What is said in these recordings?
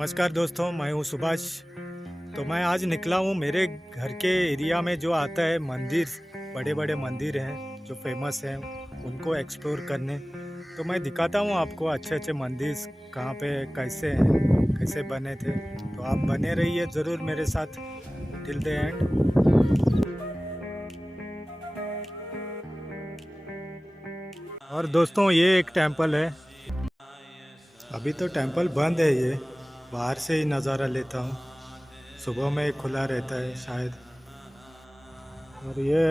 नमस्कार दोस्तों, मैं हूँ सुभाष। तो मैं आज निकला हूँ मेरे घर के एरिया में जो आता है मंदिर, बड़े बड़े मंदिर हैं जो फेमस हैं, उनको एक्सप्लोर करने। तो मैं दिखाता हूँ आपको अच्छे अच्छे मंदिर कहाँ पे कैसे हैं, कैसे बने थे। तो आप बने रहिए ज़रूर मेरे साथ टिल द एंड। और दोस्तों, ये एक टेंपल है। अभी तो टेंपल बंद है, ये बाहर से ही नज़ारा लेता हूँ। सुबह में खुला रहता है शायद। और ये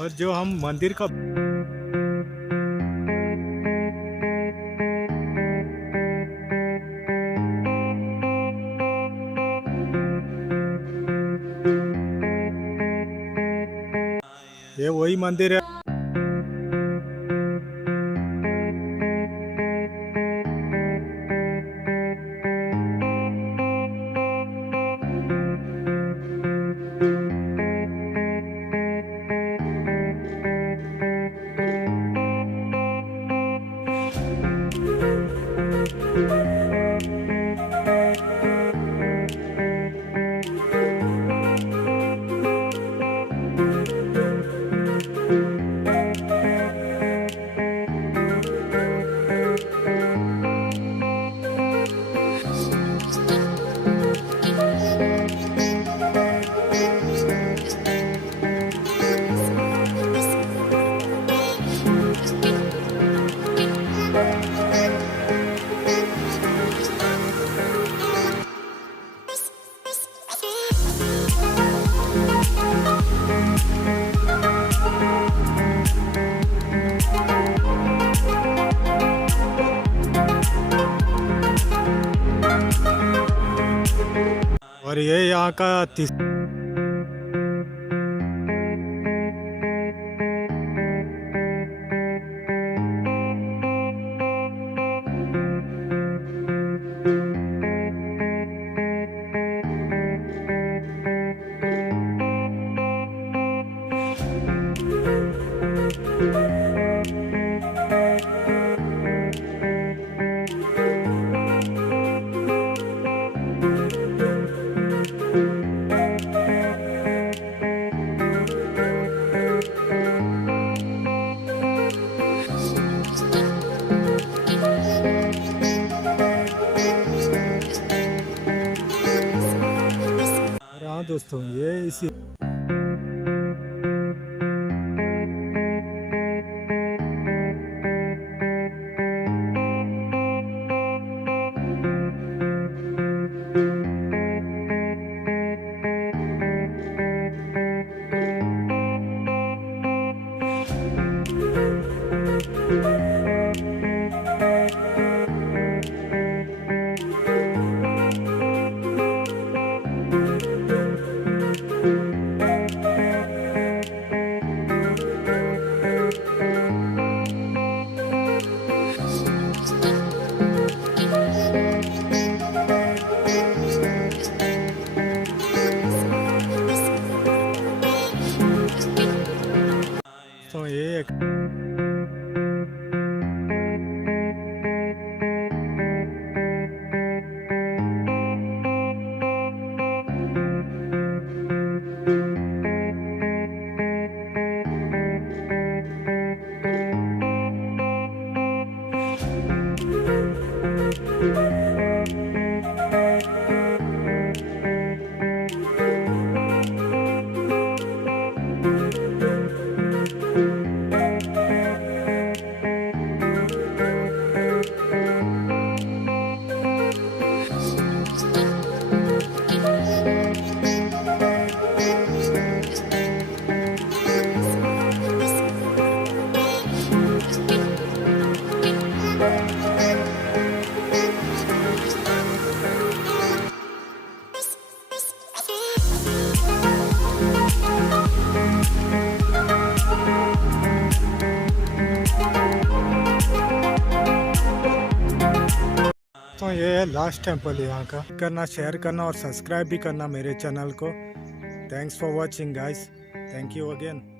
और जो हम मंदिर का ये वही मंदिर है। और ये यहाँ का हाँ दोस्तों, ये इसी दोस्तों ये है लास्ट टेंपल यहाँ का। करना, शेयर करना और सब्सक्राइब भी करना मेरे चैनल को। Thanks for watching guys. Thank you again.